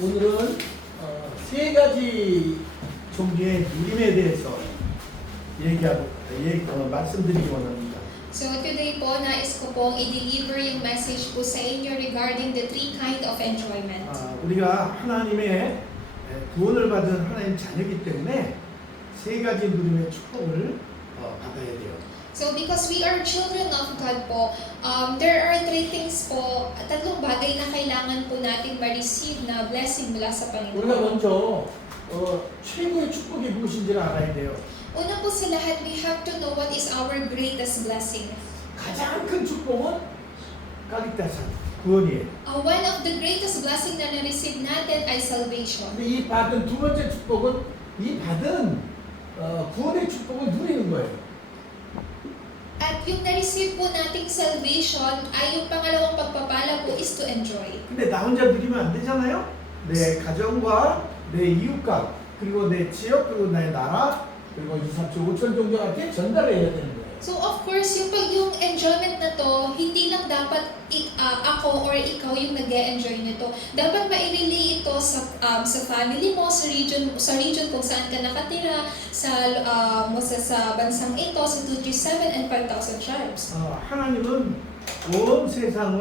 오늘은 세 가지 종류의 누림에 대해서 말씀드리기 원합니다. So today po, nais ko pong i-deliver yung message po sa inyo regarding the three kind of enjoyment. 우리가 하나님의 구원을 받은 하나님 자녀이기 때문에 세 가지 누림의 축복을 받아야 돼요. So because we are children of God po, there are three things po, tatlong bagay na kailangan po natin ma-receive na blessing mula sa 우리가 Panginoon. 먼저 최고의 축복이 무엇인지를 알아야 돼요. Una po sa lahat, we have to know what is our greatest blessing. 가장 큰 축복은 까릭다산, 구원이에요. One of the greatest blessing na na-receive natin ay salvation. 근데 이 받은 두 번째 축복은 이 받은 구원의 축복을 누리는 거예요. At yung na-receive po nating salvation ay yung pangalawang pagpapala po is to enjoy. 근데 나 혼자 누리면 안 되잖아요. 내 가정과 내 이웃과 그리고 내 지역 그리고 나의 나라 그리고 2, 3초 5천 종족한테 전달해야 되는 거예요. So of course, yung enjoyment na to, hindi lang dapat ako or ikaw yung nag-e-enjoy nito. Dapat ma-relay ito sa family mo, sa region kung saan ka nakatira, sa bansang ito, sa 237 and 5,000 tribes. 하나님은 온 세상을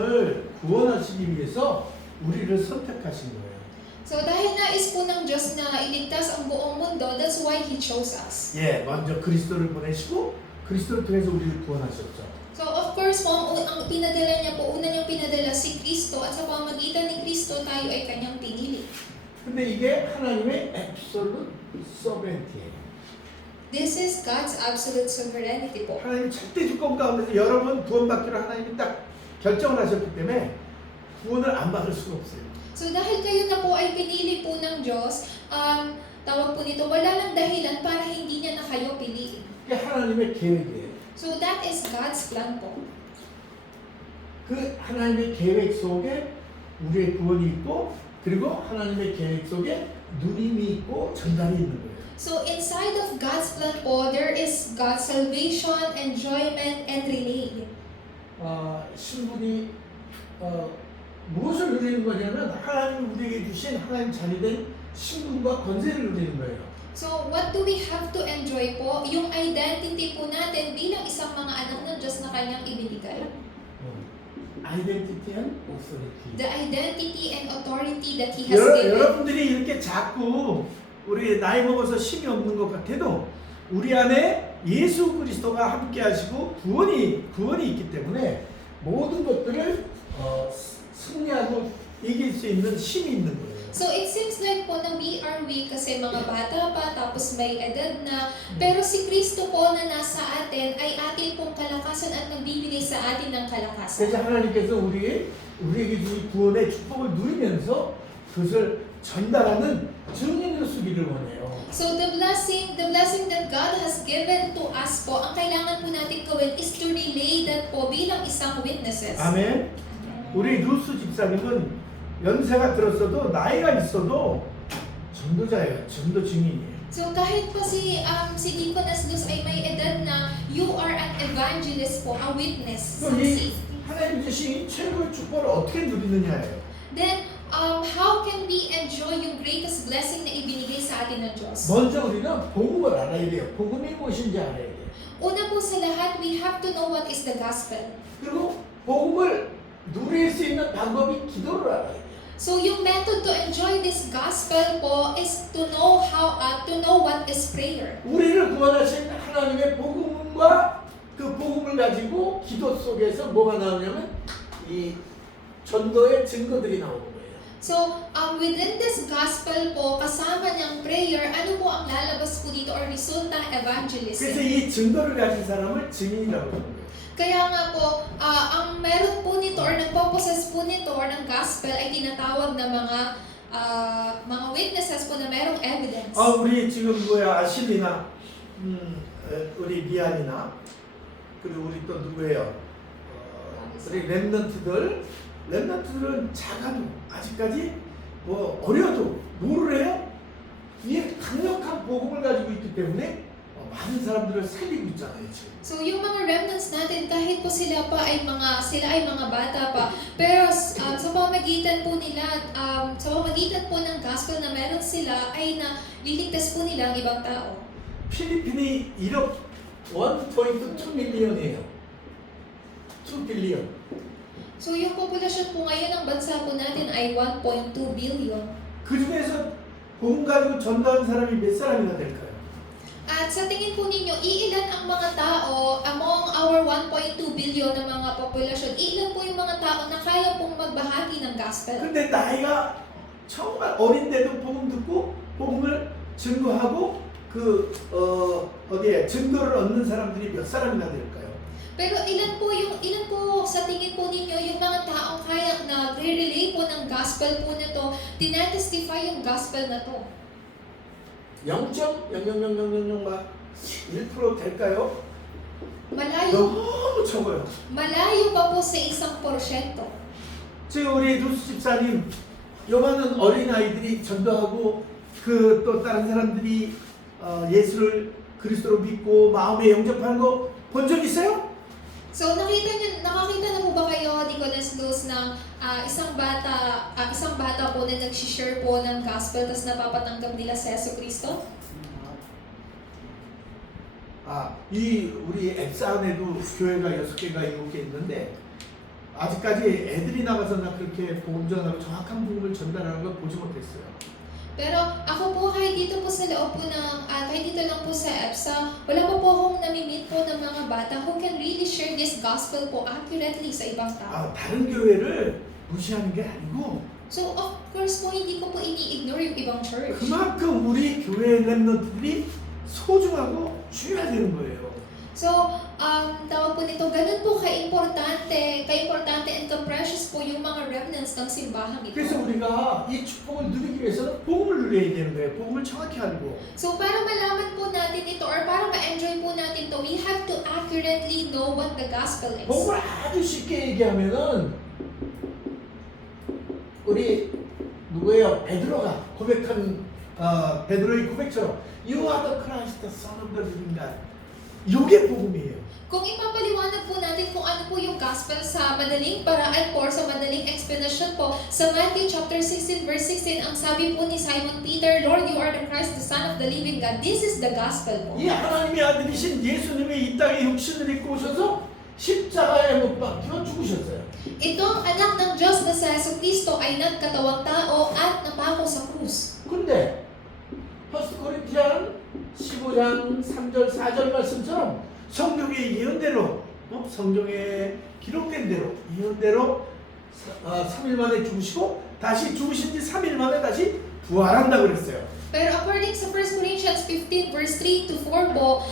구원하시기 위해서 우리를 선택하신 거예요. So dahil nais po ng Diyos na iligtas ang buong mundo, that's why He chose us. 예, 먼저 그리스도를 보내시고 그리스도를 통해서 우리를 구원하셨죠. So of course po, ang pinadala niya po, una niyang pinadala si Kristo at sa pamamagitan ni Kristo tayo ay kanyang pinili. 근데 이게 하나님의 absolute sovereignty예요. This is God's absolute sovereignty po. 하나님 절대 주권 가운데서 여러분 구원받기로 하나님이 딱 결정을 하셨기 때문에 구원을 안 받을 수가 없어요. So dahil kayo na po ay pinili po ng Diyos, tawag po nito, wala lang dahilan para hindi niya na kayo piliin. 이게 하나님의 계획이에요. So that is God's plan po. 그 하나님의 계획 속에 우리의 구원이 있고 그리고 하나님의 계획 속에 누림이 있고 전달이 있는 거예요. So inside of God's plan po, there is God's salvation, enjoyment, and relay. 신분이 무엇을 누리는 거냐면 하나님 우리에게 주신 하나님 자녀된 신분과 권세를 누리는 거예요. So what do we have to enjoy po? Yung identity po natin bilang isang mga anak ng Diyos na kanyang ibinigay. Identity and authority. The identity and authority that He has given. 여러분들이 이렇게 자꾸 우리 나이 먹어서 힘이 없는 것 같아도 우리 안에 예수 그리스도가 함께 하시고 구원이 있기 때문에 모든 것들을 승리하고 이길 수 있는 힘이 있는 거예요. So it seems like po na we are weak kasi mga bata pa tapos may edad na, pero si Kristo po na nasa atin ay atin pong kalakasan at nagbibigay sa atin ng kalakasan. 그래서 하나님께서 우리에게 주신 구원의 축복을 누리면서 그것을 전달하는 증인으로 쓰기를 원해요. So the blessing that God has given to us po, ang kailangan po natin gawin is to relay that po bilang isang witnesses. 아멘. 우리 루스 집사님은 연세가 들었어도 나이가 있어도 전도자예요. 전도 증인이에요. So kahit pa si Deaconess Luz ay may edad na, you are an evangelist po, a witness. 이 하나님 주신 최고의 축복을 어떻게 누리느냐예요. Then, how can we enjoy yung greatest blessing na ibinigay sa atin ng Diyos? 먼저 우리는 복음을 알아야 돼요. 복음이 무엇인지 알아야 돼요. Una po sa lahat, we have to know what is the gospel. 그리고 복음을 누릴 수 있는 방법이 기도를 알아야 돼요. So yung method to enjoy this gospel po is to know what is prayer. 우리를 구원하신 하나님의 복음과 그 복음을 가지고 기도 속에서 뭐가 나오냐면 이 전도의 증거들이 나오는 거예요. So, within this gospel po, kasama niyang prayer, ano po ang lalabas po dito or resultang 그래서 evangelism? 이 증거를 가진 사람을 증인이라고 하는 거예요. Kaya nga po, ang meron po nito or nagpo-possess po nito or ng gospel ay tinatawag na mga witnesses po na merong evidence. 우리 지금 아실리나, 우리 미안이나, 그리고 우리 또 누구예요? 우리 렘넌트들은 작아도 아직까지 어려도 뭐를 해요? 이 강력한 복음을 가지고 있기 때문에 많은 사람들을 살리고 있잖아요 지금. So yung mga remnants natin, kahit po sila ay mga bata pa, pero sa pamamagitan po nila, sa pamamagitan po ng gospel na meron sila, ay naliligtas po nila ang ibang tao. 필리핀이 1.2 밀리언이에요. 2 빌리언. So yung populasyon po ngayon ng bansa po natin ay 1.2 billion. 그 중에서 복음 가지고 전도한 사람이 몇 사람이나 될까요? At sa tingin po ninyo, iilan ang mga tao among our 1.2 billion na mga populasyon, iilan po yung mga tao na kaya pong magbahagi ng gospel? 근데 나이가 정말 어린데도 복음 듣고 복음을 증거하고 증거를 얻는 사람들이 몇 사람이나 될까요? Pero ilan po sa tingin po ninyo yung mga taong kaya nagre-relay po ng gospel po na to, tinatestify yung gospel na to? 0.00001% 될까요? Malayo, 너무 적어요. malayo pa po sa 1%. 지금 우리 루스 집사님 요만한 어린 아이들이 전도하고 또 다른 사람들이 예수를 그리스도로 믿고 마음에 영접하는 거 본 적 있어요? So nakakita na po ba kayo, Nicolas Luz, ng isang bata po na nag-share po ng gospel tapos napapatanggap nila sa Yesu Cristo? 우리 앱산에도 교회가 6개가 7개 있는데 아직까지 애들이 나가서 나 그렇게 복음 전하고 정확한 복음을 전달하는 걸 보지 못했어요. Pero ako po, kahit dito po sa loob po kahit dito lang po sa EPSA, wala pa po akong nami-meet po ng mga bata who can really share this gospel po accurately sa ibang tao. 다른 교회를 무시하는 게 아니고 So of course po, hindi ko po ini-ignore yung ibang church. 그만큼 우리 교회 렘넌트들이 소중하고 중요하다는 거예요. So, tawag po nito, ganun po ka-importante and ka-precious po yung mga remnants ng simbahan ito. 그래서 우리가 이 축복을 누리기 위해서는 복음을 누려야 되는 거예요. 복음을 정확히 알고. So, para malaman po natin ito or para ma-enjoy po natin to, we have to accurately know what the gospel is. 복음을 아주 쉽게 얘기하면은 우리 누구예요? 베드로가 고백한 베드로의 고백처럼 You are the Christ, the Son of the living God. 이게 복음이에요. Kung ipapaliwanag po natin kung ano po yung gospel sa madaling paraan po or sa madaling explanation po, sa Matthew chapter 16 verse 16, ang sabi po ni Simon Peter, Lord, you are the Christ, the Son of the living God. This is the gospel po. 이 하나님의 아들이신 예수님이 이 땅에 육신을 입고 오셔서 십자가에 못 박혀 죽으셨어요. Itong anak ng Diyos na sa Yesu Cristo ay nagkatawang tao at napako sa krus. 근데 1 Corinthians 15장 3절 4절 말씀처럼 성경의 예언대로 성경에 기록된 대로 예언대로 3일 만에 죽으시고 다시 죽으신 지 3일 만에 다시 부활한다고 그랬어요. Pero according sa 1 Corinthians 15 verse 3 to 4 po,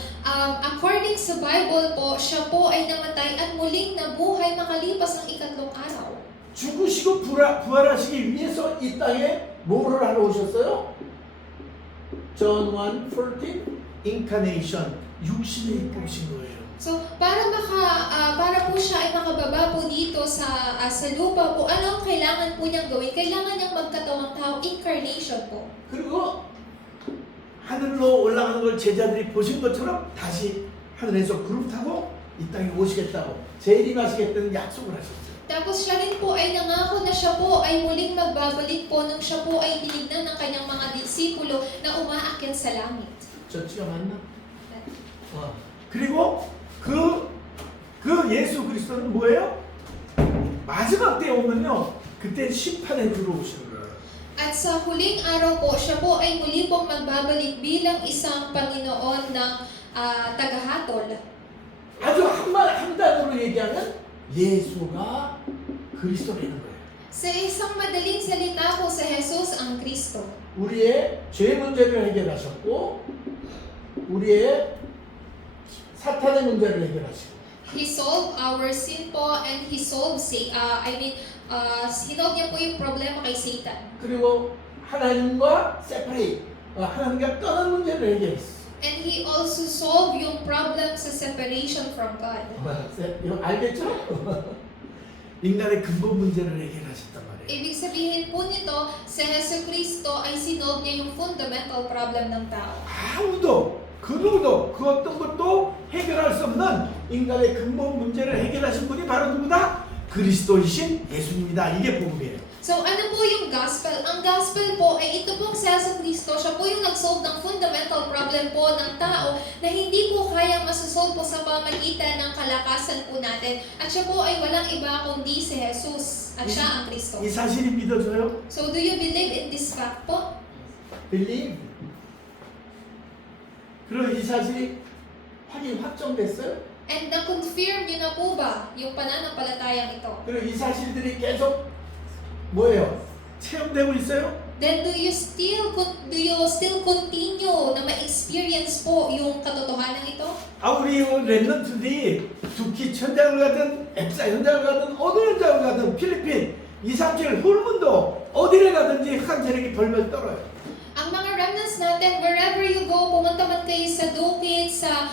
according sa Bible po, siya po ay namatay at muling nabuhay makalipas ang 3 araw. 죽으시고 부활하시기 위해서 이 땅에 뭐를 하러 오셨어요? John 1:14 incarnation 육신에 입고 오신 거예요. So, para po siya ay makababa po dito sa lupa po, ano ang kailangan po niyang gawin? Kailangan niyang magkatawang tao, incarnation po. 그리고 하늘로 올라가는 걸 제자들이 보신 것처럼 다시 하늘에서 그룹 타고 이 땅에 오시겠다고 재림하시겠다는 약속을 하셨어요. Tapos siya rin po ay nangako na siya po ay muling magbabalik po nung siya po ay tinignan ng kanyang mga disipulo na umaakyat sa langit. 저치가 맞나? 그리고 그 예수 그리스도는 뭐예요? 마지막 때에 오면요, 그때 심판에 들어오시는 거예요. At sa huling araw po, siya po ay muli pong magbabalik bilang isang Panginoon ng tagahatol. 아주 한 단어로 얘기하면 예수가 그리스도라는 거예요. Sa isang madaling salita po sa Jesus ang Kristo. 우리의 죄 문제를 해결하셨고 우리의 사탄의 문제를 해결하시고 He solved our sin po and He solved hinolve niya po yung problema kay Satan. 그리고 하나님과 세퍼레이트 하나님과 떠난 문제를 해결했어. And He also solved yung problem sa separation from God. 이거 알겠죠? 인간의 근본 문제를 해결하셨단 말이에요. Ibig sabihin po nito, sa Yesu Cristo ay sinolve niya yung fundamental problem ng tao. 아무도 그 누구도 그 어떤 것도 해결할 수 없는 인간의 근본 문제를 해결하신 분이 바로 누구다? 그리스도이신 예수님이다. 이게 복음이에요. So, ano po yung gospel? Ang gospel po ay ito pong si Yesu Cristo. Siya po yung nag-solve ng fundamental problem po ng tao na hindi po kayang masosolve po sa pamagitan ng kalakasan po natin. At siya po ay walang iba kundi si Jesus. At siya ang Kristo. 이 사실이 믿어져요? So, do you believe in this fact po? Believe. 그리고 이 사실이 확정됐어요? And na-confirm nyo na po ba yung pananampalatayang ito? 그리고 이 사실들이 계속 뭐예요? 체험되고 있어요? Then do you still continue na ma-experience po yung katotohanan ito? 우리 랩런트들이 두키 현장을 가든 앱사 현장을 가든 어느 현장을 가든 필리핀 237 훌문도 어디를 가든지 한 세력이 벌벌 떨어요. Ang mga remnants natin, wherever you go, pumunta man kayo sa Dukit, sa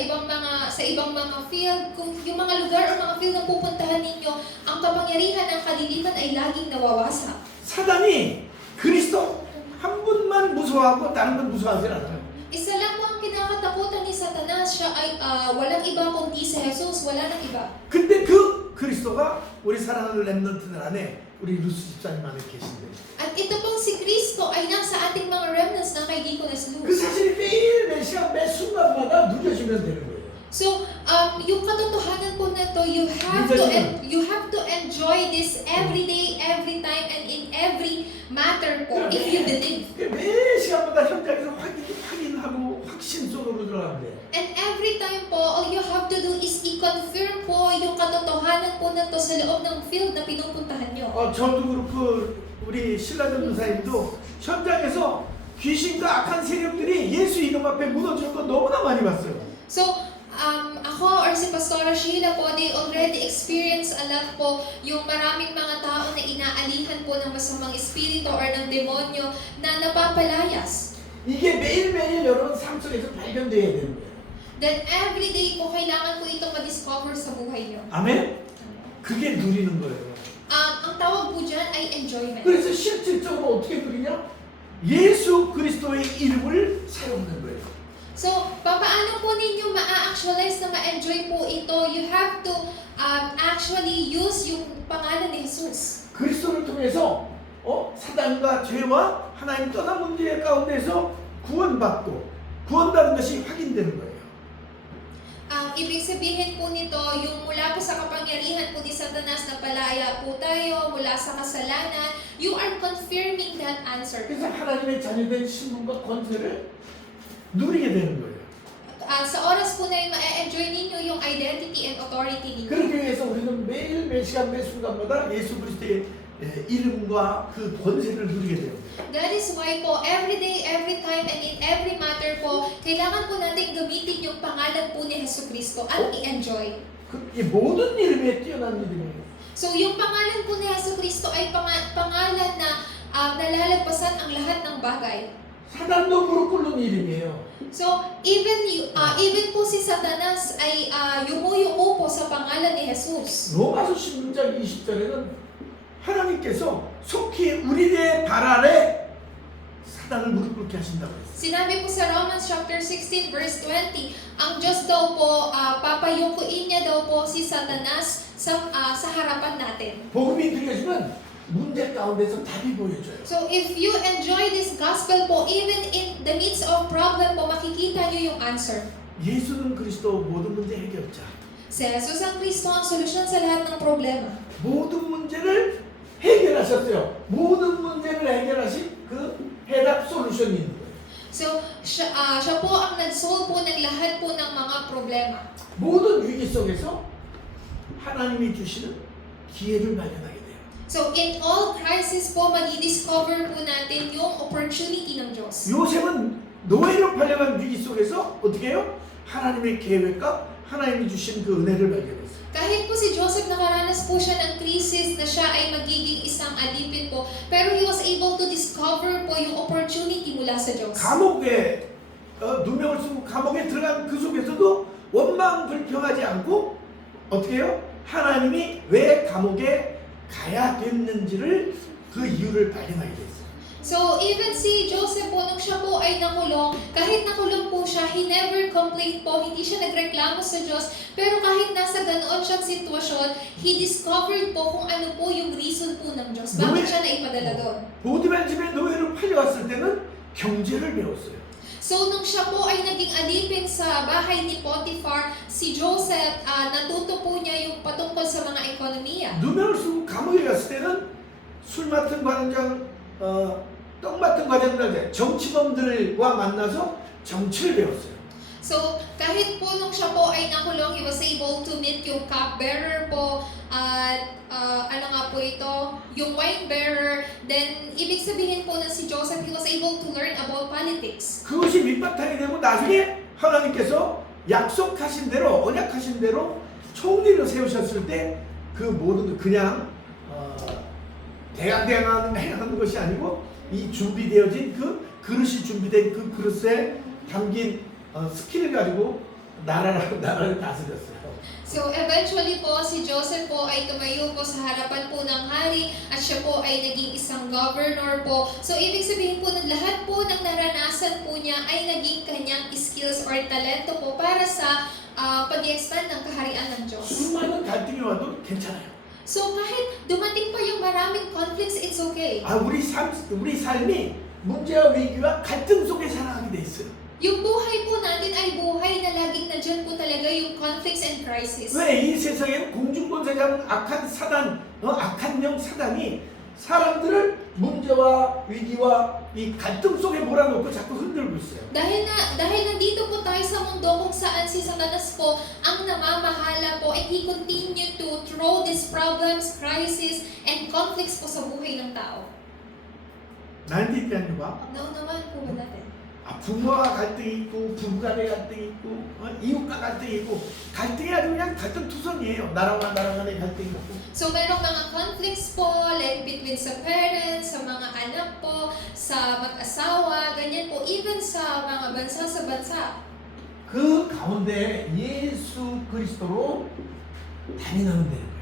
ibang mga field, kung yung mga lugar o mga field na pupuntahan ninyo, ang kapangyarihan ng kadiliman ay laging nawawasak. 사단이 그리스도 한 분만 무서워하고 다른 분 무서워하지 않아요. Isa lang po ang kinakatakutan ni Satanas, siya ay walang iba kundi si Jesus, wala nang iba. 근데 그 그리스도가 우리 사랑하는 랩런트들 안에 우리 루스 집사님 안에 계신데 At ito pong si Kristo ay nasa ating mga remnants ng kay Deaconess 그 Luz. 사실이 매일 매 시간 매 순간마다 누려지면 되는 거예요. So, yung katotohanan po na to, you have to enjoy this every day, every time, and in every matter po, if you believe. 매 시간마다 현장에서 확인하고 확신 속으로 들어가면 돼요. And every time po, all you have to do is i-confirm po yung katotohanan po na to sa loob ng field na pinupuntahan nyo. 저도 그렇고 우리 신라 전도사님도 현장에서 귀신과 악한 세력들이 예수 이름 앞에 무너지는 거 너무나 많이 봤어요. So, ako or si Pastora Sheila po, they already experience a lot po yung maraming mga tao na inaalihan po ng masamang espiritu or ng demonyo na napapalayas. 이게 매일매일 여러분 삶 속에서 발견돼야 되는 거예요. Then every day po, kailangan po itong ma-discover sa buhay nyo. 아멘? 그게 누리는 거예요. Ang tawag po dyan ay enjoyment. 그래서 실질적으로 어떻게 누리냐? 예수 그리스도의 이름을 사용하는 거예요. So, paano po ninyo ma-actualize na ma-enjoy po ito? You have to actually use yung pangalan ni Jesus. 그리스도를 통해서 사단과 죄와 하나님 떠난 문제 가운데서 구원받는 것이 확인되는 거예요. Ang ibig sabihin po nito, yung mula po sa kapangyarihan po ni Satanas na palaya po tayo, mula sa kasalanan, you are confirming that answer. 그래서 하나님의 자녀된 신분과 권세를 누리게 되는 거예요. Sa oras po na yun, ma-enjoy ninyo yung identity and authority ninyo. 그러기 위해서 우리는 매일 매 시간 매 순간마다 예수 그리스도의 이름과 그 권세를 누리게 돼요. That is why po, every day, every time, and in every matter po, kailangan po natin gamitin yung pangalan po ni Jesu Cristo at i-enjoy. 이 모든 이름에 뛰어난 이름이에요. So, yung pangalan po ni Jesu Cristo ay pangalan na nalalagpasan ang lahat ng bagay. 사단도 무릎 꿇는 이름이에요. So, even po si Satanas ay yumuyuko po sa pangalan ni Jesus. 로마서 16장 20절에는 하나님께서 속히 우리의 발 아래 사단을 무릎 꿇게 하신다고 했어요. Sinabi po sa Romans chapter 16 verse 20, ang Diyos daw po, papayukuin niya daw po si Satanas sa harapan natin. 복음이 들려지면 문제 가운데서 답이 보여줘요. So if you enjoy this gospel po, even in the midst of problem po, makikita niyo yung answer. 예수는 그리스도 모든 문제 해결자. Si Jesus ang Kristo ang solusyon sa lahat ng problema. 모든 문제를 해결하셨어요. 모든 문제를 해결하신 그 해답 솔루션이 있는 거예요. So siya po ang nag-solve po ng lahat po ng mga problema. 모든 위기 속에서 하나님이 주시는 기회를 발견하게 돼요. So in all crisis po, madi-discover po natin yung opportunity ng Diyos. 요셉은 노예로 팔려간 위기 속에서 어떻게 해요? 하나님의 계획과 하나님이 주신 그 은혜를 발견했어요. Kahit po si Joseph nakaranas po siya ng crisis na siya ay magiging isang alipin po, pero he was able to discover po yung opportunity mula sa Diyos. 감옥에 누명을 쓰고 감옥에 들어간 그 속에서도 원망 불평하지 않고 어떻게 해요? 하나님이 왜 감옥에 가야 됐는지를 그 이유를 발견하게 됐어요. So, even si Joseph po, nung siya po ay nakulong, kahit nakulong po siya, he never complained po, hindi siya nagreklamo sa Diyos. Pero kahit nasa ganoon siyang sitwasyon, he discovered po kung ano po yung reason po ng Diyos. Bakit siya naipadala doon? 보디발 집에 노예로 팔려왔을 때는 경제를 배웠어요. So, nung siya po ay naging alipin sa bahay ni Potiphar, si Joseph, natuto po niya yung patungkol sa mga ekonomiya. 누명을 쓰고 감옥에 갔을 때는 술 맡은 과장, 떡 맡은 과장들, 정치범들과 만나서 정치를 배웠어요. So, kahit po nung siya po ay nakulong, he was able to meet yung cupbearer po, at ano nga po ito, yung wine bearer. Then, ibig sabihin po na si Joseph, he was able to learn about politics. 그것이 밑바탕이 되고 나중에 하나님께서 약속하신 대로, 언약하신 대로 총리를 세우셨을 때 그 모든 그냥 대강대강 행하는 것이 아니고 이 준비되어진 그 그릇이 준비된 그 그릇에 담긴 스킬을 가지고 나라를 다스렸어요. So, eventually po, si Joseph po ay tumayo po sa harapan po ng hari at siya po ay naging isang governor po. So, ibig sabihin po na lahat po ng naranasan po niya ay naging kanyang skills or talento po para sa pag-expand ng kaharian ng Diyos. 수많은 갈등이 와도 괜찮아요. So, kahit dumating pa yung maraming conflicts, it's okay. 우리 삶이 문제와 위기와 갈등 속에 살아가게 돼 있어요. Yung buhay po natin ay buhay na laging nandyan po talaga yung conflicts and crisis. 왜 이 세상에 공중권세자는 악한 사단, 악한 영 사단이 사람들을 문제와 위기와 이 갈등 속에 몰아넣고 자꾸 흔들고 있어요. Dahil nandito po tayo sa mundo kung saan si Satanas po ang namamahala po, and he continue to throw these problems, crisis, and conflicts po sa buhay ng tao. 나한테 있다는 거 봐. Naunawahan po ba natin? 부모와 갈등이 있고 부부 간의 갈등이 있고 이웃과 갈등이 있고 갈등이 아주 그냥 갈등투성이에요. 나랑 간의 갈등이 있고. So, merong mga conflicts po, like between sa parents, sa mga anak po, sa mag-asawa, ganyan po, even sa mga bansa sa bansa. 그 가운데 예수 그리스도로 단인하면 되는 거예요.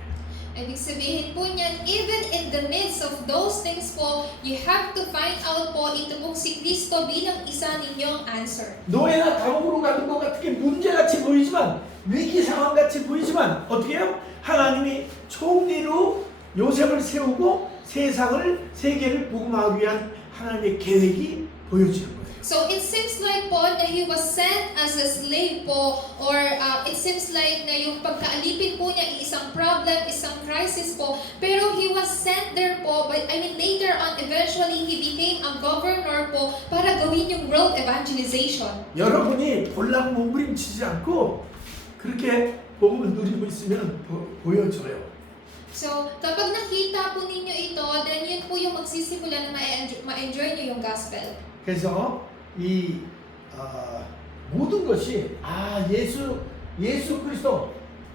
Ibig sabihin po niyan, even in the midst of those things po, you have to find out po ito pong si Kristo bilang isa ninyong answer. 노예나 감옥으로 가는 것 같은 게 문제같이 보이지만 위기 상황같이 보이지만 어떻게 해요? 하나님이 총리로 요셉을 세우고 세계를 복음하기 위한 하나님의 계획이 보여지는 거예요. So it seems like po na he was sent as a slave po, or it seems like na yung pagkaalipin po niya ay isang problem, isang crisis po, pero he was sent there po, but later on eventually he became a governor po para gawin yung world evangelization. 여러분이 볼랑 몸부림치지 않고 그렇게 복음을 누리고 있으면 보여줘요. So, kapag nakita po ninyo ito, then yun po yung magsisimula na ma-enjoy nyo yung gospel. 그래서 이 모든 것이 예수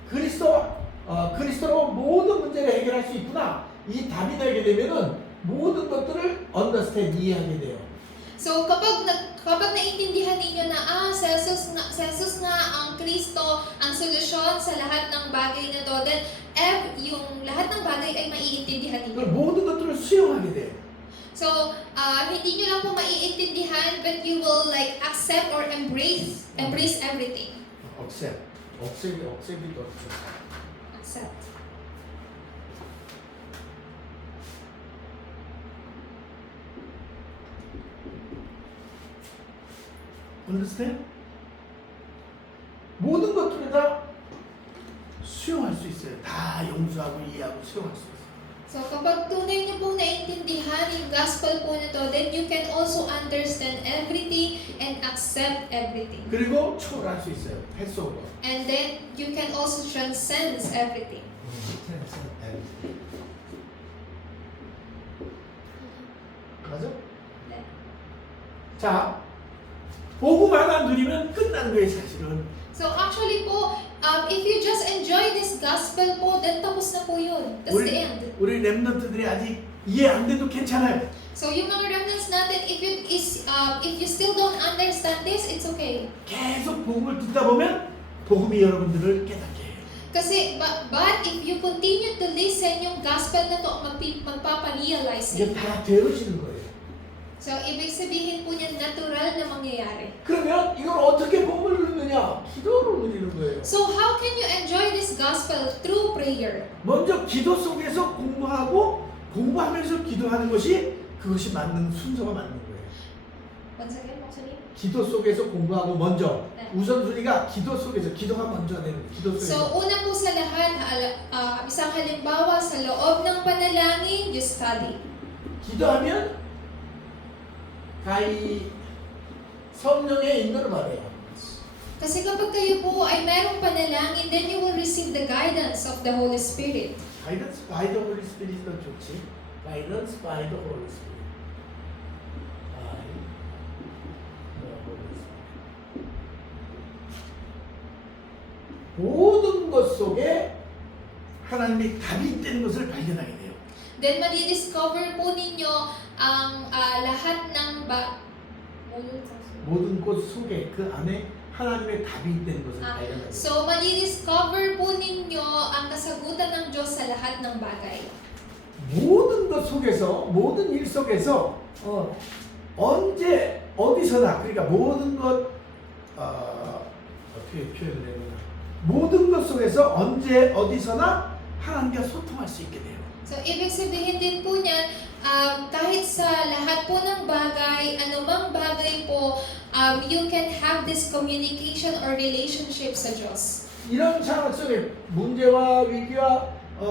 그리스도로 모든 문제를 해결할 수 있구나. 이 답이 되게 되면은 모든 것들을 understand 이해하게 돼요. So, kapag naiintindihan ninyo na sa Jesus nga ang Kristo, ang solusyon sa lahat ng bagay na to, then yung lahat ng bagay ay maiintindihan ninyo. 모든 것들을 수용하게 돼요. So, hindi nyo lang po maiintindihan, but you will like accept or embrace everything. 억셉이 더 좋죠. Accept. Understand? 모든 것들을 다 수용할 수 있어요. 다 용서하고 이해하고 수용할 수 있어요. So, kapag tunay niyo pong naiintindihan yung gospel po na to, then you can also understand everything and accept everything. 그리고 초월할 수 있어요. 패스오버. And then you can also transcend everything. 맞아? 네. 자, 복음 하나 누리면 끝나는 거예요, 사실은. So actually po, if you just enjoy this gospel po, then tapos na po yun. That's the end. 우리 렘넌트들이 아직 이해 안 돼도 괜찮아요. So yung mga remnants natin, if you still don't understand this, it's okay. 계속 복음을 듣다 보면 복음이 여러분들을 깨닫게 해요. Kasi, but if you continue to listen, yung gospel na to ang magpaparealize 이게 it. 다 되어지는 거예요. So, ibig sabihin po niyan, natural na mangyayari. 그러면 이걸 어떻게 복을 누리느냐? 기도로 누리는 거예요. So, how can you enjoy this gospel? Through prayer. 먼저 기도 속에서 공부하고 공부하면서 기도하는 것이 그것이 맞는 순서가 맞는 거예요. Once again, 목사님. 기도 속에서 공부하고 먼저 네. 우선순위가 기도 속에서 기도가 먼저 되는 거예요. 기도 속에서. So, una po sa lahat, isang halimbawa sa loob ng panalangin, you study. 기도하면 가히 성령의 인도를 받아요. Kasi kapag kayo po ay merong panalangin, then you will receive the guidance of the Holy Spirit. 가이던스 바이 더 홀리 스피릿도 좋지. 가이던스 바이 더 홀리 스피릿. 바이 더 홀리 스피릿. 모든 것 속에 하나님의 답이 있다는 것을 발견하게 돼요. Then madi-discover po ninyo ang lahat ng 모든 것 속에 그 안에 하나님의 답이 있다는 것을 발견하게 돼요. So, madi-discover po ninyo ang kasagutan ng Diyos sa lahat ng bagay. 모든 것 속에서 모든 일 속에서 언제 어디서나 그러니까 모든 것 어떻게 표현을 해야 되나 모든 것 속에서 언제 어디서나 하나님과 소통할 수 있게 돼요. So, ibig sabihin din po niyan, kahit sa lahat po ng bagay, anumang bagay po, you can have this communication or relationship sa Diyos. 이런 상황 속에 문제와 위기와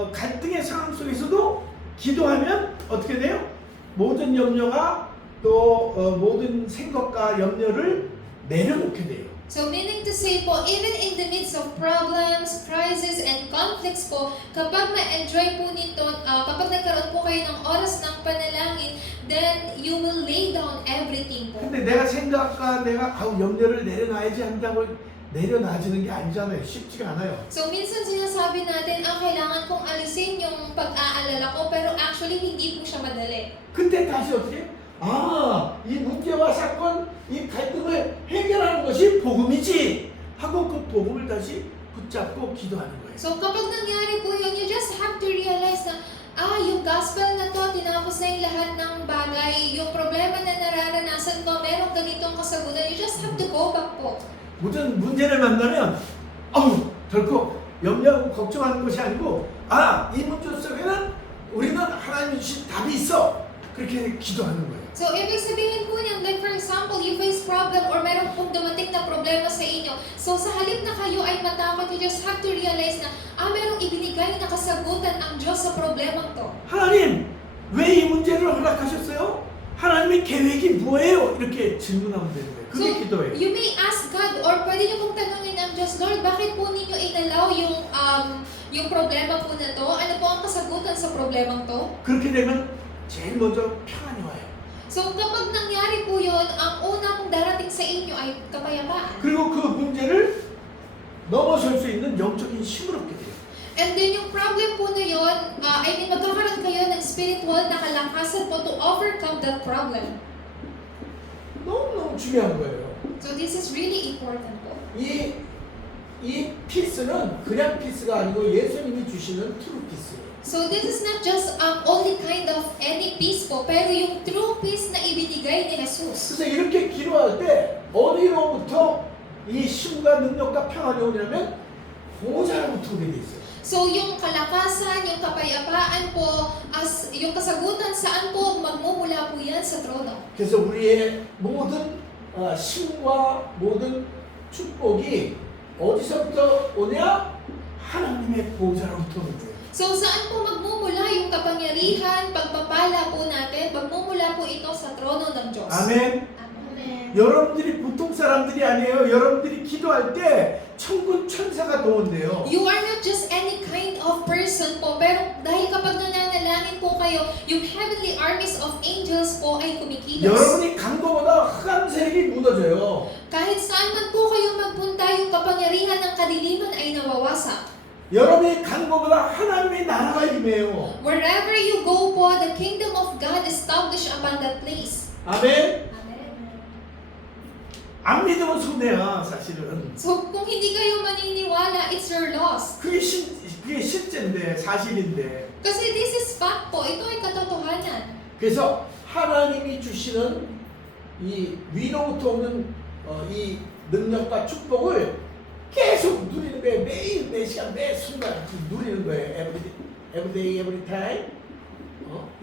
갈등의 상황 속에서도 기도하면 어떻게 돼요? 모든 염려가 또 모든 생각과 염려를 내려놓게 돼요. So, meaning to say po, even in the midst of problems, crises, and conflicts po, kapag ma-enjoy po nito, kapag nagkaroon po kayo ng oras ng panalangin, then you will lay down everything po. 근데 내가 생각과 내가 염려를 내려놔야지 한다고 내려놔지는 게 아니잖아요. 쉽지가 않아요. So, minsan sinasabi natin, kailangan kong alisin yung pag-aalala ko, pero actually, hindi po siya madali. 그때 다시 어떻게? 이 문제와 사건, 이 갈등을 해결하는 것이 복음이지 하고 그 복음을 다시 붙잡고 기도하는 거예요. So, kapag nangyari po yun, you just have to realize na, yung gospel na to, tinapos na yung lahat ng bagay, yung problema na nararanasan ko, merong ganitong kasagutan, you just have to go back po. 무슨 문제를 만나면 결코 염려하고 걱정하는 것이 아니고 이 문제 속에는 우리는 하나님이 주신 답이 있어. 그렇게 기도하는 거예요. So, ibig sabihin po niyan, like for example, you face problem or meron pong dumating na problema sa inyo. So, sa halip na kayo ay matakot, you just have to realize na, merong ibinigay na kasagutan ang Diyos sa problemang to. 하나님, 왜 이 문제를 허락하셨어요? 하나님의 계획이 뭐예요? 이렇게 질문하면 되는 거예요. 그게 So, 기도예요. you may ask God or pwede niyo pong tanungin ang Diyos, Lord, bakit po ninyo inalaw yung problema po na to? Ano po ang kasagutan sa problemang to? 그렇게 되면 제일 먼저 평안이 와요. So, kapag nangyari po yun, ang una pong darating sa inyo ay kapayapaan. 그리고 그 문제를 넘어설 수 있는 영적인 힘을 얻게 돼요. And then yung problem po na yun, magkakaroon kayo ng spiritual na kalakasan po to overcome that problem. 너무너무 중요한 거예요. So this is really important po. 이 피스는 그냥 피스가 아니고 예수님이 주시는 트루 피스예요. So this is not just only kind of any peace po, pero yung true peace na ibinigay ni Jesus. 그래서 이렇게 기도할 때 어디로부터 이 힘과 능력과 평안이 오냐면 보호자로부터 오게 돼 있어요. So yung kalakasan, yung kapayapaan po, yung kasagutan saan po magmumula po yan sa trono. 그래서 우리의 모든 힘과 모든 축복이 어디서부터 오냐? 하나님의 보호자로부터 오는 거예요. So saan po magmumula yung kapangyarihan, pagpapala po natin, magmumula po ito sa trono ng Diyos. 아멘. Amen. 여러분들이 보통 사람들이 아니에요. 여러분들이 기도할 때 천군 천사가 도운대요. You are not just any kind of person po, pero dahil kapag nananalangin po kayo, yung heavenly armies of angels po ay kumikilos. 여러분이 간 거보다 흑암 세력이 무너져요. Kahit saan man po kayo magpunta, yung kapangyarihan ng kadiliman ay nawawasak. 여러분이 간 거보다 하나님의 나라가 임해요. Wherever you go po, the kingdom of God established upon that place. 아멘. Amen. 안 믿으면 손해야 사실은. So kung hindi kayo maniniwala, it's your loss. 그게 실제인데 사실인데. Kasi this is fact po, ito ay katotohanan. 그래서 하나님이 주시는 이 위로부터 오는 이 능력과 축복을 계속 누리는 거예요. 매일 매 시간 매 순간 누리는 거예요. Every day, every time,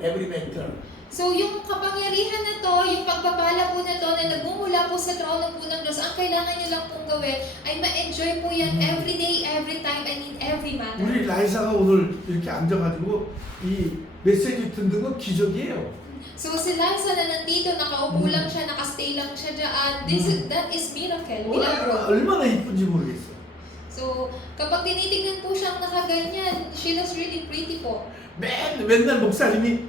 every matter. So yung kapangyarihan na to, yung pagpapala po na to na nagmumula po sa trono po ng Diyos, ang kailangan nyo lang pong gawin ay ma-enjoy po yan every day, every time, and in every manner. 우리 라이사가 오늘 이렇게 앉아가지고 이 메시지 듣는 건 기적이에요. So si Liza na nandito, nakaupo lang siya, nakastay lang siya dyan. That is miracle, milagro. 얼마나 이쁜지 모르겠어. So kapag tinitignan po siyang nakaganyan, she looks really pretty po. 맨날 목사님이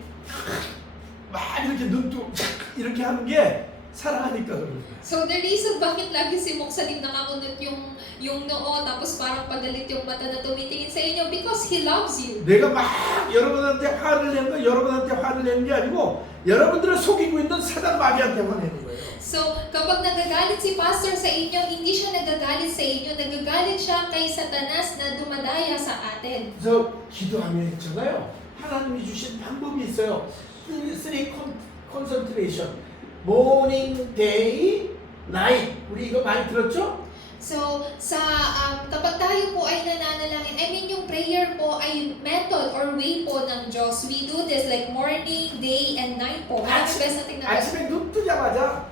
막 이렇게 눈도 이렇게 하는 게 사랑하니까 그러는 거야. So the reason bakit lagi si Moksalim nakakunot yung noo tapos parang pagalit yung mata na tumitingin sa inyo because he loves you. 내가 막 여러분한테 화를 내는 거 여러분한테 화를 내는 게 아니고 여러분들을 속이고 있는 사단 마귀한테 화내는 거예요. So kapag nagagalit si pastor sa inyo, hindi siya nagagalit sa inyo, nagagalit siya kay Satanas na dumadaya sa atin. 그래서 기도하면 있잖아요. 하나님이 주신 방법이 있어요. 3 concentration. morning, day, night. 우리 이거 많이 들었죠? So kapag tayo po ay nananalangin, I mean yung prayer po ay method or way po ng Diyos. We do this like morning, day, and night po. Best natin na 아침에 눈 뜨자마자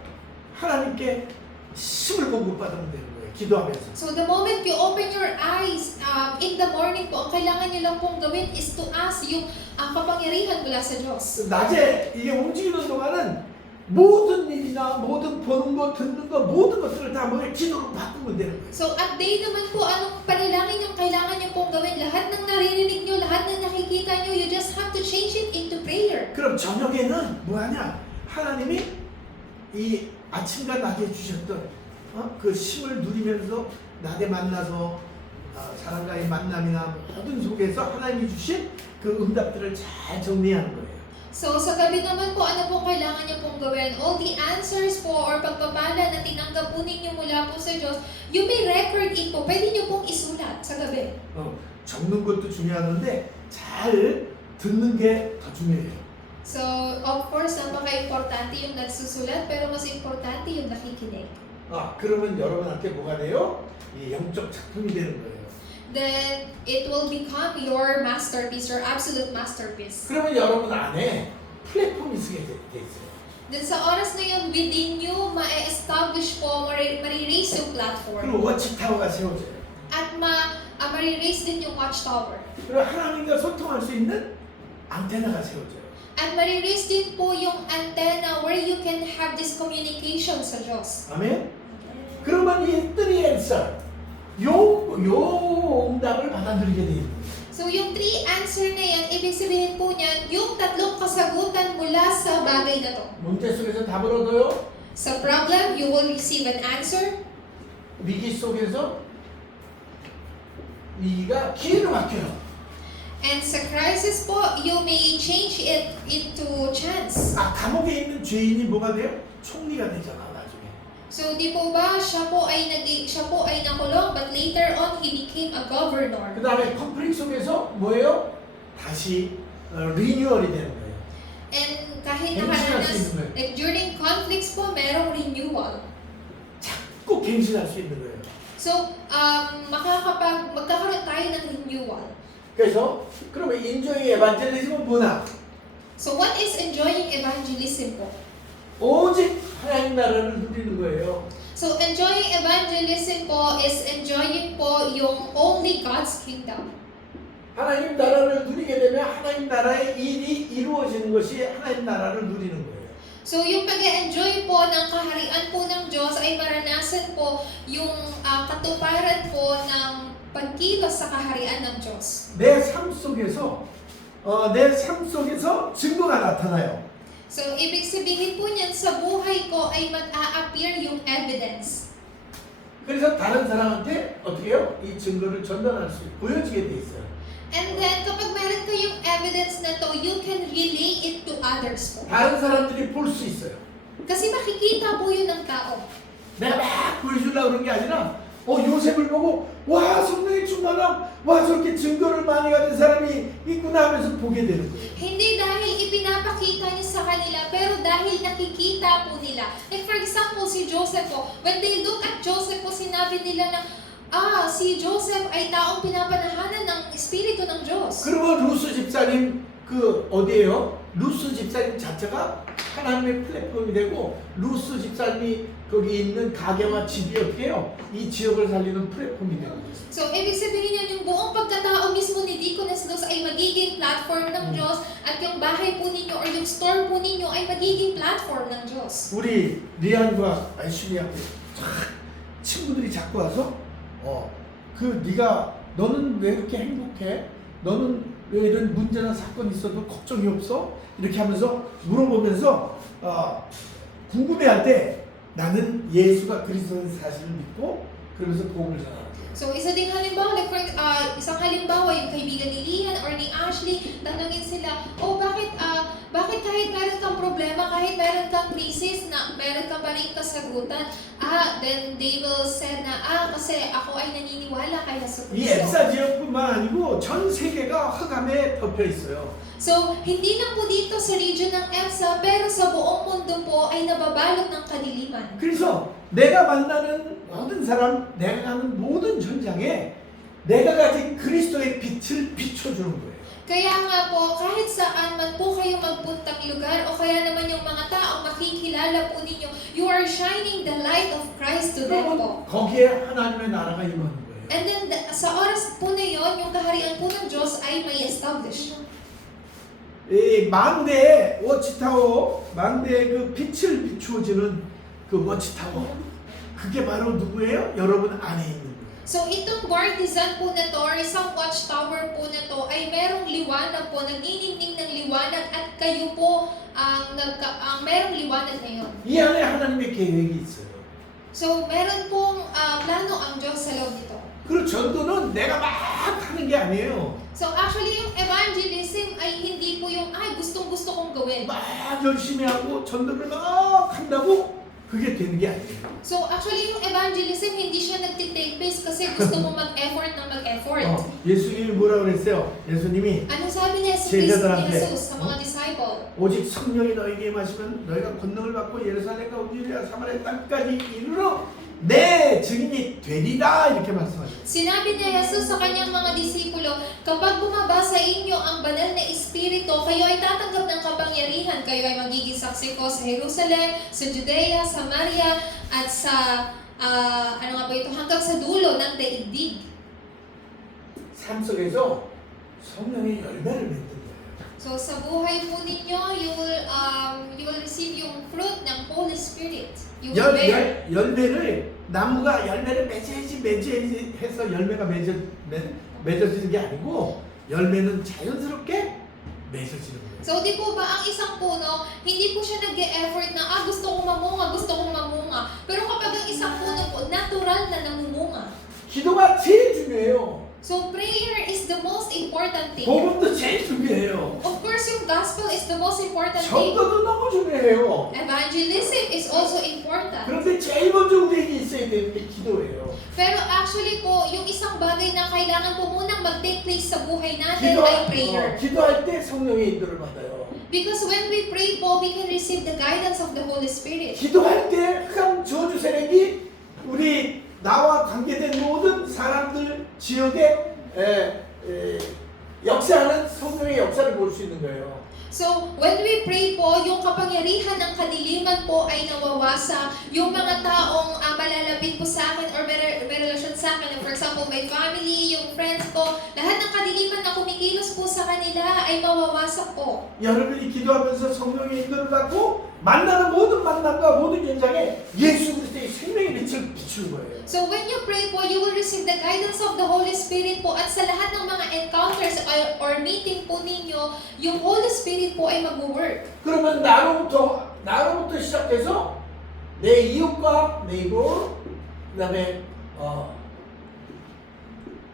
하나님께 힘을 공급받으면 되는 거예요. 기도하면서. So the moment you open your eyes in the morning po, ang kailangan nyo lang pong gawin is to ask yung kapangyarihan mula sa Diyos. 낮에 이게 움직이는 동안은 모든 일이나 모든 보는 것, 듣는 것, 모든 것들을 다 뭐에 기도로 바꾸면 되는 거예요. So at day naman po, anong panalangin yung kailangan nyo pong gawin? Lahat ng naririnig nyo, lahat ng nakikita nyo, you just have to change it into prayer. 그럼 저녁에는 뭐하냐? 하나님이 이 아침과 낮에 주셨던 그 힘을 누리면서 낮에 만나서 사람과의 만남이나 모든 속에서 하나님이 주신 그 응답들을 잘 정리하는 거예요. So sa gabi naman po, ano pong kailangan nyo pong gawin? All the answers po or pagpapala na tinanggap po ninyo mula po sa Diyos, you may record it po. Pwede nyo pong isulat sa gabi. 적는 것도 중요한데 잘 듣는 게 더 중요해요. So, of course, napaka-importante yung nagsusulat, pero mas importante yung nakikinig. 그러면 여러분한테 뭐가 돼요? 이 영적 작품이 되는 거예요. Then, it will become your masterpiece, your absolute masterpiece. 그러면 여러분 안에 플랫폼이 있게 돼 있어요. Then sa oras na yun, within you, ma-establish po, ma-raise yung platform. 그리고 워치타워가 세워져요. At ma-raise din yung watchtower. 그리고 하나님과 소통할 수 있는 안테나가 세워져요. At ma-raise din po yung antenna where you can have this communication sa Diyos. 아멘. 그러면 이 3 answer 요 응답을 받아들이게 돼 있는 거예요. So yung 3 answer na yan, ibig sabihin po niyan, yung 3 kasagutan mula sa bagay na to. 문제 속에서 답을 얻어요. Sa problem, you will receive an answer. 위기 속에서 위기가 기회로 바뀌어요. And sa crisis po, you may change it into chance. 감옥에 있는 죄인이 뭐가 돼요? 총리가 되잖아 나중에. So di po ba siya po ay nakulong, but later on he became a governor. 그 다음에 컨플릭 속에서 뭐예요? 다시 리뉴얼이 되는 거예요. And kahit 갱신할 수 있는 nakaranas, 거예요. like during conflicts po, merong renewal. 꼭 갱신할 수 있는 거예요. So, magkakaroon tayo ng renewal. 그래서 그러면 인조의 에반젤리즘은 뭐냐? So, what is enjoying evangelism po? 오직 하나님 나라를 누리는 거예요. So, enjoying evangelism po is enjoying po yung only God's kingdom. 하나님 나라를 누리게 되면 하나님 나라의 일이 이루어지는 것이 하나님 나라를 누리는 거예요. So, yung pag-enjoy po ng kaharian po ng Diyos ay maranasan po yung katuparan po ng pagkilos sa kaharian ng Diyos. 내 삶 속에서 증거가 나타나요. So, ibig sabihin po niyan, sa buhay ko ay mag-a-appear yung evidence. 그래서 다른 사람한테 어떻게 해요? 이 증거를 전달할 수 보여지게 돼 있어요. And then, kapag meron kayong evidence na to, you can relay it to others po. 다른 사람들이 볼 수 있어요. Kasi makikita po yun ng tao. 내가 막 보여주려고 그런 게 아니라 요셉을 보고 와 성령의 충만함 와 저렇게 증거를 많이 가진 사람이 있구나 하면서 보게 되는 거예요. Hindi dahil pinapakita niyo sa kanila, pero dahil nakikita po nila. Like for example, si Joseph po, when they look at Joseph po, sinabi nila na, si Joseph ay taong pinapanahanan ng Espiritu ng Diyos. 그리고 루스 집사님 그 어디에요? 루스 집사님 자체가 하나님의 플랫폼이 되고 루스 집사님이 거기 있는 가게와 집이 어떻게 해요? 이 지역을 살리는 플랫폼이 되는 거예요. So, ibig sabihin yan, yung buong pagkatao mismo ni Deaconess Luz ay magiging platform ng Diyos at yung bahay po ninyo or yung store po ninyo ay magiging platform ng Diyos. 우리 리안과 아이슈리한테 친구들이 자꾸 와서 너는 왜 이렇게 행복해? 너는 왜 이런 문제나 사건이 있어도 걱정이 없어? 이렇게 하면서 물어보면서 궁금해할 때 나는 예수가 그리스도인 사실을 믿고 그러면서 복음을 전하는 거예요. So, isa ding halimbawa, like for, isang halimbawa, yung kaibigan ni Lian or ni Ashley, tanungin sila, bakit kahit meron kang problema, kahit meron kang krisis, na meron kang pa rin kasagutan, then they will say na, kasi ako ay naniniwala kay Yesu 이 Cristo. 앱사 지역뿐만 아니고 전 세계가 흑암에 덮여 있어요. So, hindi lang po dito sa region ng EFSA, pero sa buong mundo po ay nababalot ng kadiliman. 그래서 내가 만나는 모든 사람, 내가 가는 모든 현장에 내가 가진 그리스도의 빛을 비춰주는 거예요. Kaya nga po, kahit saan man po kayo magpuntang lugar o kaya naman yung mga taong makikilala po ninyo, you are shining the light of Christ to them po. 그러면 거기에 하나님의 나라가 임하는 거예요. And then, sa oras po na yon, yung kaharian po ng Diyos ay may establish. 이 망대의 워치타워, 망대의 그 빛을 비추어주는 그 워치타워, 그게 바로 누구예요? 여러분 안에 있는 거예요. So, itong partisan po na to, or isang watchtower po na to, ay merong liwanag po, nagniningning ng liwanag, at kayo po ang merong liwanag na yun. 이 안에 하나님의 계획이 있어요. So, meron pong plano ang Diyos sa loob nito. 그리고 전도는 내가 막 하는 게 아니에요. So, actually, yung evangelism ay hindi po yung, gustong-gusto kong gawin. 막 열심히 하고 전도를 막 한다고 그게 되는 게 아니에요. So, actually, yung evangelism, hindi siya nagtitake place kasi gusto mo mag-effort na mag-effort. 예수님이 뭐라 그랬어요? 예수님이 Ano sabi ni Jesus 제자들한테, sa mga disciple? 오직 성령이 너에게 임하시면 너희가 권능을 받고 예루살렘과 온유리아 사마리아 땅까지 이르러 내 증인이 되리라 이렇게 말씀하셨어요. Sinabi ni Jesus sa kanyang mga disipulo, kapag bumaba sa inyo ang banal na Espiritu, kayo ay tatanggap ng kapangyarihan. Kayo ay magiging saksi ko sa Jerusalem, sa Judea, Samaria, at sa, hanggang sa dulo ng daigdig. 삶 속에서 성령의 열매를 맺는 거예요. So sa buhay po ninyo, you will receive yung fruit ng Holy Spirit. You will bear. 열매를 나무가 열매를 맺어야지 해서 열매가 맺어지는 게 아니고 열매는 자연스럽게 맺어지는 거예요. So di po ba ang isang puno, hindi po siya nag-e-effort na gusto kong mamunga. Pero kapag ang isang puno po, natural na namumunga. 기도가 제일 중요해요. So prayer is the most important thing. 복음도 제일 중요해요. Of course, yung gospel is the most important thing. 전도도 너무 중요해요. Evangelism is also important. 그런데 제일 먼저 우리에게 있어야 되는 게 기도예요. Pero actually po, yung isang bagay na kailangan po munang mag-take place sa buhay natin ay prayer. 기도할 때 성령의 인도를 받아요. Because when we pray po, we can receive the guidance of the Holy Spirit. 기도할 때 흑암 저주 세력이 우리 나와 관계된 모든 사람들 지역에 역사하는 성령의 역사를 볼 수 있는 거예요. So, when we pray po, yung kapangyarihan ng kadiliman po ay nawawasa. Yung mga taong malalapit po sa akin or may relasyon sa akin, for example, my family, yung friends ko, lahat ng kadiliman na kumikilos po sa kanila ay mawawasak po. 여러분이 기도하면서 성령의 인도를 받고 만나는 모든 만남과 모든 현장에 예수 그리스도의 생명의 빛을 비추는 거예요. So when you pray po, you will receive the guidance of the Holy Spirit po, at sa lahat ng mga encounters or meeting po ninyo, yung Holy Spirit po ay mag-work. 그러면 나로부터 시작해서 내 이웃과 네이버, 그다음에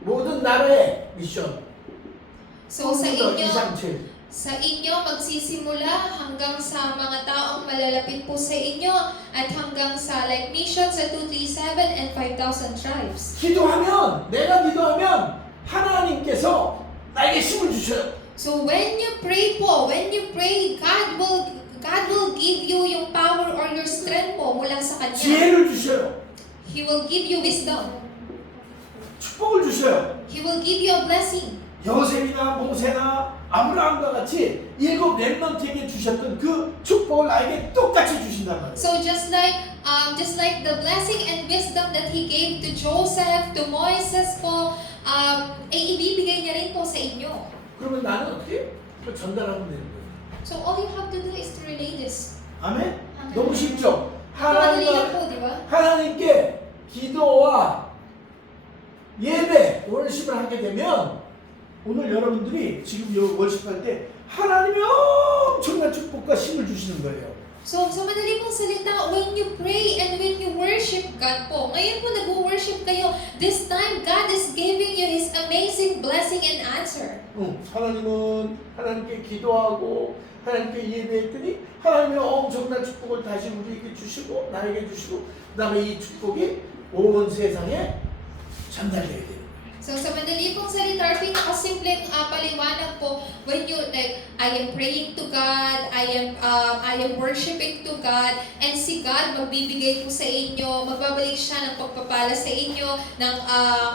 모든 나라의 미션. So sa 이상체. inyo magsisimula hanggang sa mga taong malalapit po sa inyo at hanggang sa like mission sa 237 and 5,000 tribes. 내가 기도하면 하나님께서 나에게 힘을 주셔요. So when you pray po, when you pray, 지혜를 주셔요. He will give you wisdom. 축복을 주셔요. He will give you a blessing. 요셉이나 모세나 아브라함과 같이 7 렘넌트에게 주셨던 그 축복을 나에게 똑같이 주신단 말이에요. So just like the blessing and wisdom that He gave to Joseph, to Moises po, ibibigay niya rin po sa inyo. 그러면 나는 어떻게? 그걸 전달하면 되는 거예요. So all you have to do is to relay this. 아멘? 너무 쉽죠? Madali lang po, di ba? 하나님께 기도와 예배, 월십을 하게 되면 오늘 여러분들이 지금 이 월십할 때 하나님이 엄청난 축복과 힘을 주시는 거예요. So, sa madali pong salita, when you pray and when you worship God po, ngayon po nag-worship kayo, this time God is giving you His amazing blessing and answer. 하나님은 하나님께 기도하고 하나님께 예배했더니 하나님의 엄청난 축복을 다시 우리에게 주시고 나에게 주시고 그 다음에 이 축복이 온 세상에 전달되게 돼요. So, sa madali pong salita, or pinakasimpleng paliwanag po, when you, like, I am praying to God, I am worshiping to God, and si God magbibigay po sa inyo, magbabalik siya ng pagpapala sa inyo, ng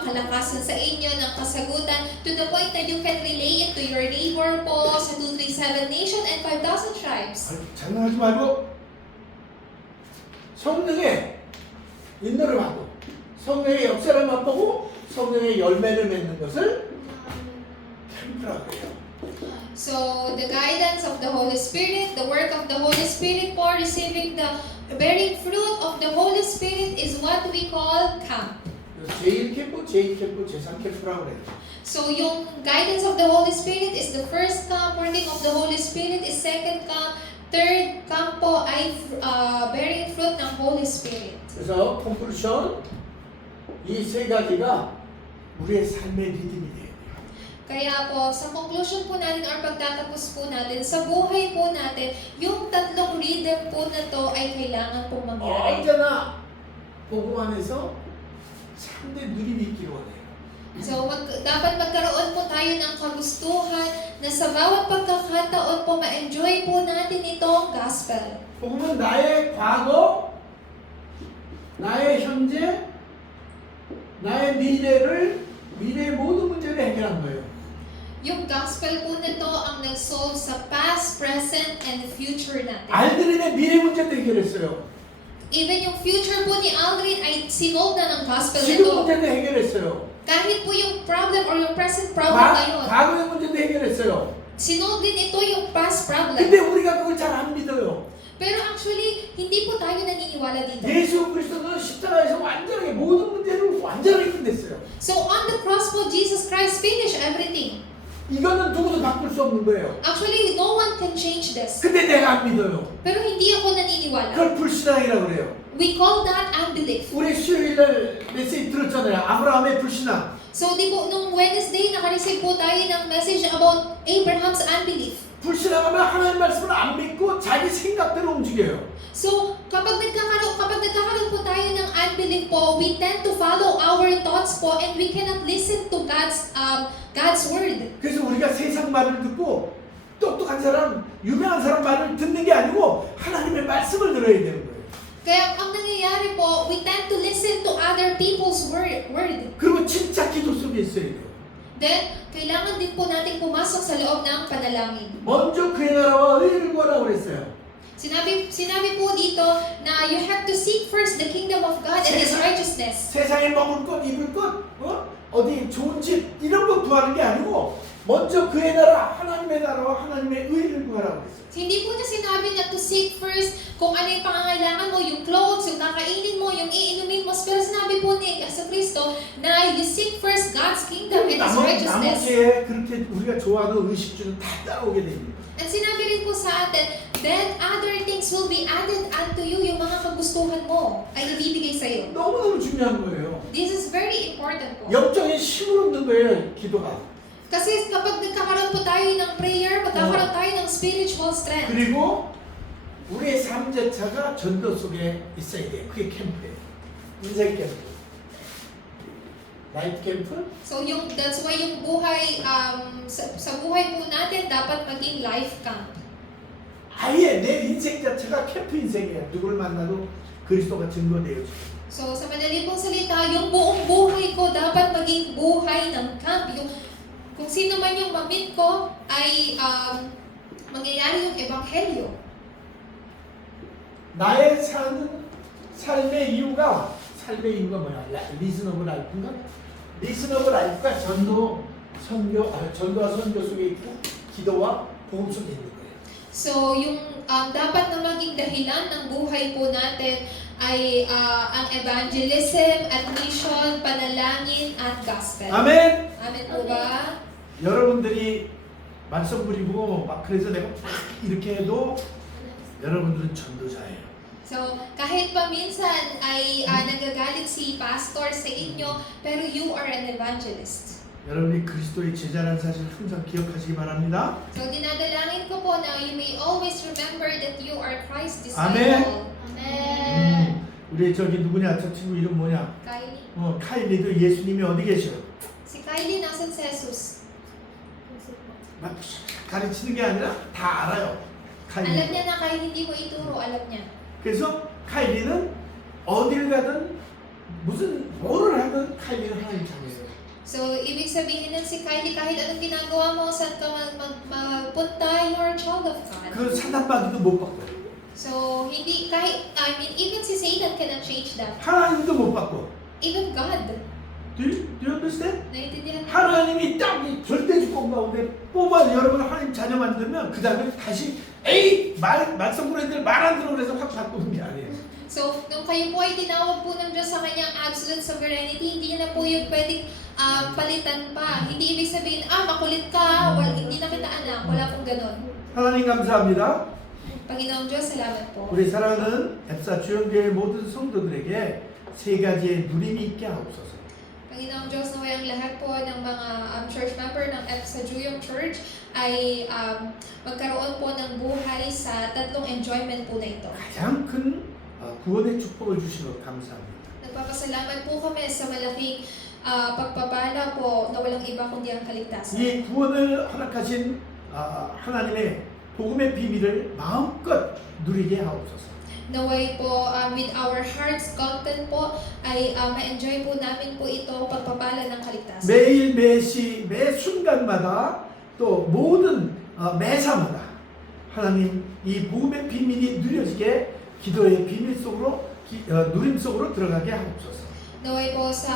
kalakasan sa inyo, ng kasagutan, to the point that you can relay it to your neighbor po, sa 237 nation and 5,000 tribes. 장난하지 말고 성령의 인도를 받고 성령의 역사를 맛보고 성령의 열매를 맺는 것을 캠프라고 해요. So, the guidance of the Holy Spirit, the work of the Holy Spirit for receiving the bearing fruit of the Holy Spirit is what we call camp. 제1 캠프, 제2 캠프, 제3 캠프라고 그래요. So, yung guidance of the Holy Spirit is the first camp, working of the Holy Spirit is second camp, third camp po ay bearing fruit ng Holy Spirit. 그래서 conclusion, 이 세 가지가 우리의 삶의 리듬이 돼요. Kaya po, sa conclusion po natin or pagtatapos po natin, sa buhay po natin, yung tatlong rhythm po na to ay kailangan pong mangyari. 언제나 복음 안에서 참된 누림이 있기를 원해요. So, dapat magkaroon po tayo ng kagustuhan na sa bawat pagkakataon po ma-enjoy po natin itong gospel. 복음은 나의 과거, 나의 현재, 나의 미래의 모든 문제를 해결한 거예요. Yung gospel po na to ang nag-solve sa past, present, and future natin. 알드린의 미래 문제도 해결했어요. Even yung future po ni Aldrin ay sinolve na ng gospel na 지금 to. 문제도 해결했어요. Kahit po yung problem or yung present problem ngayon, 과거의 문제도 해결했어요. sinolve din ito yung past problem. 근데 우리가 그걸 잘 안 믿어요. Pero actually, hindi po tayo naniniwala dito. 예수 그리스도는 십자가에서 완전하게 모든 문제를 완전하게 끝냈어요. So on the cross po, Jesus Christ finished everything. 이거는 누구도 바꿀 수 없는 거예요. Actually, no one can change this. 근데 내가 안 믿어요. Pero hindi ako naniniwala. 그걸 불신앙이라고 그래요. We call that unbelief. 우리 수요일날 메시지 들었잖아요. 아브라함의 불신앙. So, di po, nung Wednesday, nakareceive po tayo ng message about Abraham's unbelief. 불신앙하면 하나님 말씀을 안 믿고 자기 생각대로 움직여요. So, kapag nagkakaroon po tayo ng unbelief po, we tend to follow our thoughts po and we cannot listen to God's word. 그래서 우리가 세상 말을 듣고 똑똑한 사람, 유명한 사람 말을 듣는 게 아니고 하나님의 말씀을 들어야 되는 거예요. Kaya ang nangyayari po, we tend to listen to other people's word. 그리고 진짜 기도 속에 있어야 돼요. Then, kailangan din po natin pumasok sa loob ng panalangin. 먼저 그의 나라와 의를 구하라고 그랬어요. Sinabi po dito na you have to seek first the kingdom of God and His righteousness. 세상에 먹을 것, 입을 것, 어디 좋은 집 이런 거 구하는 게 아니고 먼저 그의 나라, 하나님의 나라와 하나님의 의를 구하라고 그랬어요. Hindi po niya sinabi na to seek first kung ano yung pangangailangan mo, yung clothes, yung kakainin mo, yung iinumin mo. Pero sinabi po ni Kristo na you seek first God's kingdom and His righteousness. 나머지에 그렇게 우리가 좋아하는 의식주는 다 따라오게 됩니다. At sinabi rin po sa atin, then other things will be added unto you, yung mga kagustuhan mo ay ibibigay sa iyo. 너무너무 중요한 거예요. This is very important po. 영적인 힘을 얻는 거예요, 기도가. Kasi kapag nagkakaroon po tayo ng prayer, magkakaroon tayo ng spiritual strength. 그리고 우리의 삶 자체가 전도 속에 있어야 돼요. 그게 캠프예요. 인생 캠프. 라이프 캠프. So that's why yung buhay, sa buhay po natin dapat maging life camp. 아예 내 인생 자체가 캠프 인생이에요. 누구를 만나도 그리스도가 증거되어지고 So, sa madali pong salita, yung buong buhay ko dapat maging buhay ng camp. Yung, kung sino man yung mamit ko, ay mangyayari yung ebanghelyo. 나의 사는 삶의 이유가 뭐야? 리즈너블 라이프인가? 리즈너블 라이프가 전도와 선교 속에 있고 기도와 복음 속에 있는 거예요. So, yung dapat na maging dahilan ng buhay po natin ay ang evangelism, at mission, panalangin, at gospel. 아멘. Amen po ba? 여러분들이 말썽 부리고 막 그래서 내가 막 이렇게 해도 여러분들은 전도자예요. So, kahit pa minsan ay nagagalit si pastor sa inyo, pero you are an evangelist. 여러분이 그리스도의 제자라는 사실을 항상 기억하시기 바랍니다. So, dinadalangin ko po na you may always remember that you are Christ's 아멘. disciple. Amen. 우리 저기 누구냐? 저 친구 이름 뭐냐? Kylie. 카일리도 예수님이 어디 계셔요? Si Kylie nasan si Jesus? 막 가르치는 게 아니라 다 알아요. Alam 카일리. niya na kahit hindi mo ituro, alam niya. 그래서 카일리는 어딜 가든 무슨 뭐를 하든 카일리는 하나님 자녀예요. So, ibig sabihin nun si Kylie, kahit anong ginagawa mo, saan ka magpunta, you are a child of God. 그 사단마귀도 못 바꿔요. So, hindi, even si Satan cannot change that. 하나님도 못 바꿔. Even God. Do you understand? Naintindihan mo? 하나님이 딱 이 절대주권 가운데 뽑아 여러분 하나님 자녀 만들면 그 다음에 다시 말썽부리들 말 안 들어 그래서 확 바꾸는 게 아니에요. So, nung kayo po ay tinawag po ng Diyos sa kanyang absolute sovereignty, hindi niya na po yun pwedeng palitan pa. Hindi ibig sabihin, makulit ka, hindi na kita anak. Wala pong ganon. 하나님 감사합니다. Panginoong Diyos, salamat po. 우리 사랑하는 앱사 주영교회 모든 성도들에게 세 가지의 누림이 있게 하옵소서. Panginoong Diyos, naway ang lahat po ng mga church member ng EPSA Juyong Church ay magkaroon po ng buhay sa tatlong enjoyment po na ito. 가장 큰 구원의 축복을 주신 것 감사합니다. Nagpapasalamat po kami sa malaking pagpapala po na walang iba kundi ang kaligtasan. 이 구원을 허락하신 하나님의 복음의 비밀을 마음껏 누리게 하옵소서. Naway po with our hearts content po ay ma-enjoy po namin po ito pagpapala ng kaligtasan. 매일 매시 매 순간마다 또 모든 매사마다 하나님 이 복음의 비밀이 누려지게 기도의 비밀 속으로 누림 속으로 들어가게 하옵소서. Naway po sa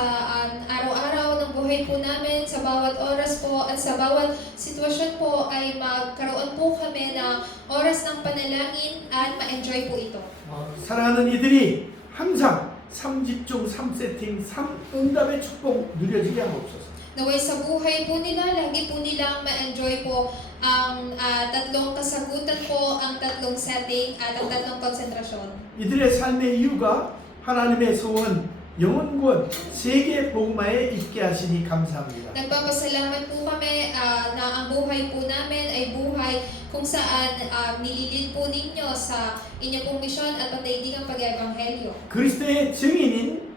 araw-araw ng buhay po namin, sa bawat oras po at sa bawat sitwasyon po ay magkaroon po kami ng oras ng panalangin at ma-enjoy po ito. 사랑하는 이들이 항상 3집중 3세팅 3응답의 축복 누려지게 하옵소서. Naway sa buhay po nila, lagi po nilang ma-enjoy po ang tatlong kasagutan po, ang tatlong setting at ang tatlong konsentrasyon. 이들의 삶의 이유가 하나님의 소원 영원권 세계 복음화에 있게 하시니 감사합니다. Nagpapasalamat po kami na ang buhay po namin ay buhay kung saan nililid po ninyo sa inyong pong misyon at pandaigdigang pag-ebanghelyo. 그리스도의 증인인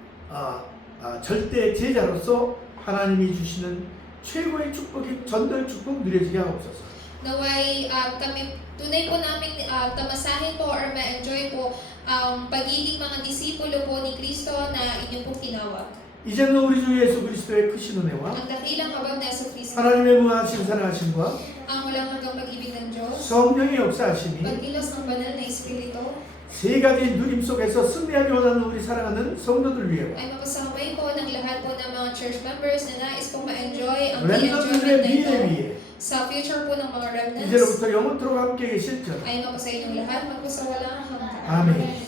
절대 제자로서 하나님이 주시는 최고의 축복이 전도의 축복 누려지게 하옵소서. Naway kami tunay po namin tamasahin po or ma-enjoy po ang pagiging mga disipulo po ni Kristo na inyong pong tinawag. 이제는 우리 주 예수 그리스도의 크신 은혜와 Ang dakilang habag na Yesu Kristo, 하나님의 무한하신 사랑하심과 ang walang hanggang pag-ibig ng Diyos, 성령의 역사하심이 pagkilos ng banal na Espiritu, 세 가지 누림 속에서 승리하기 원하는 우리 사랑하는 성도들 위해 ay mapasakay po ng lahat po ng mga church members na nais pong ma-enjoy ang 렘넌트들의 enjoyment na 미래 ito 위해 sa future po ng mga remnants, 이제로부터 영원토록 함께 계실 줄 ay mapasay ng lahat magpasawalang hanggang. 아멘.